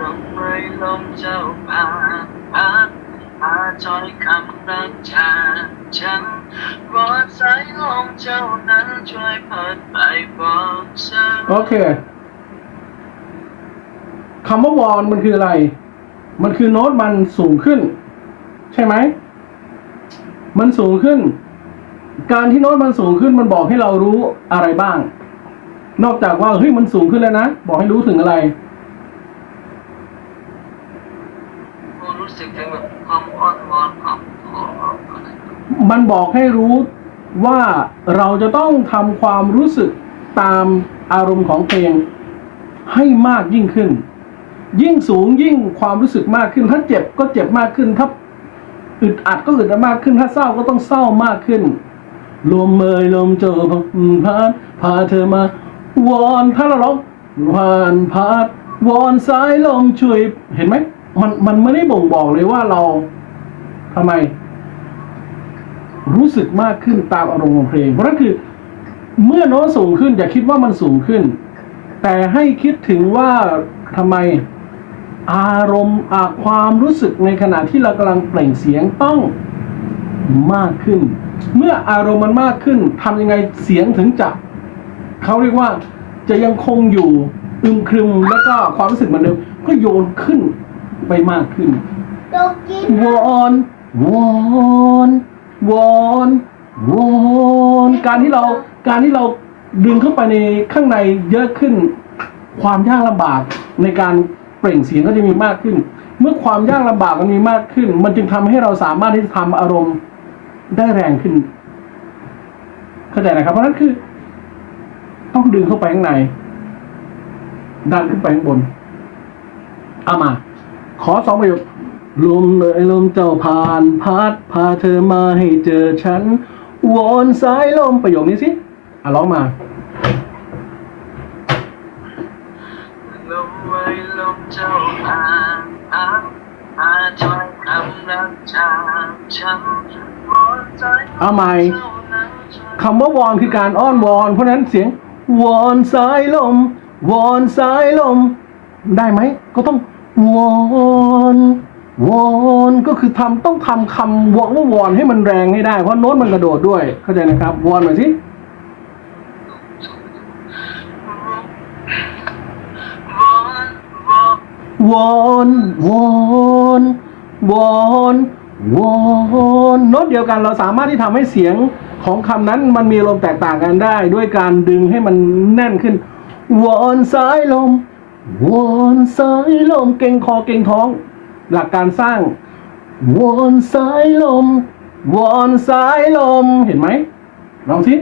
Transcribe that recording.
ดอกไม้ลมเจ้าป่าพัดพาจอยคำรักจากฉันวอสายลมเจ้านั้นช่วยพัดไปบอกฉันโอเคคำว่าวอนมันคืออะไร มันคือโน้ตมันสูงขึ้น ใช่ไหม มันสูงขึ้น การที่โน้ตมันสูงขึ้นมันบอกให้เรารู้อะไรบ้าง นอกจากว่าเฮ้ยมันสูงขึ้นแล้วนะ บอกให้รู้ถึงอะไร กู รู้สึกถึงแบบความอ้อนวอนความขออะไรมันบอกให้รู้ว่าเราจะต้องทำความรู้สึกตามอารมณ์ของเพลงให้มากยิ่งขึ้น ยิ่งสูงยิ่งความรู้สึกมากขึ้น ถ้าเจ็บก็เจ็บมากขึ้น ถ้าอึดอัดก็อึดอัดมากขึ้น ถ้าเศร้าก็ต้องเศร้ามากขึ้นลมเมยลมเจอพานพาเธอมาวอนถ้าเราร้องผ่านพาดวอนสายลมช่วยเห็นไหม มันมันไม่ได้บ่งบอกเลยว่าเราทำไม รู้สึกมากขึ้นตามอารมณ์ของเพลง เพราะนั่นคือ เมื่อโน้ตสูงขึ้น อย่าคิดว่ามันสูงขึ้น แต่ให้คิดถึงว่าทำไมอารมณ์อาความรู้สึกในขณะที่เรากำลังเปล่งเสียงต้องมากขึ้น เมื่ออารมณ์มันมากขึ้นทำยังไงเสียงถึงจะเขาเรียกว่าจะยังคงอยู่อึมครึมแล้วก็ความรู้สึกเหมือนเดิมก็โยนขึ้น ไปมากขึ้นโตกินวอนวอนวอนวอนการที่เราการที่เราดึงเข้าไปในข้างในเยอะขึ้น ความยากลำบากในการเปล่งเสียงก็จะมีมากขึ้น เมื่อความยากลำบากมันมีมากขึ้น มันจึงทำให้เราสามารถที่จะทำอารมณ์ได้แรงขึ้นเข้าใจนะครับเพราะฉะนั้นคือ ต้องดึงเข้าไปข้างในดันขึ้นไปข้างบน เอามา ขอสองประโยคลมเลยลมเจ้าผ่านพัดพาเธอมาให้เจอฉันวอนสายลมประโยคนี้สิอะร้องมาลมไว้ลมเจ้าผ่านพัดพาจอคำรักจากฉันวอนสายลเอาใหม่คำว่าวอนคือการอ้อนวอน เพราะฉะนั้นเสียงวอนสายลมวอนสายลม ได้ไหมก็ต้อง วอนวอนก็คือทำต้องทำคำวอนว่าวอนให้มันแรงให้ได้ เพราะโน้ตมันกระโดดด้วย เข้าใจนะครับ วอนหน่อยสิวอนวอนวอนวอนวอนโน้ตเดียวกันเราสามารถที่ทำให้เสียงของคำนั้นมันมีลมแตกต่างกันได้ ด้วยการดึงให้มันแน่นขึ้นวอนสายลม วนสายลมเก่งคอเก่งท้อง หลักการสร้าง วนสายลม วนสายลม เห็นไหมลองสิ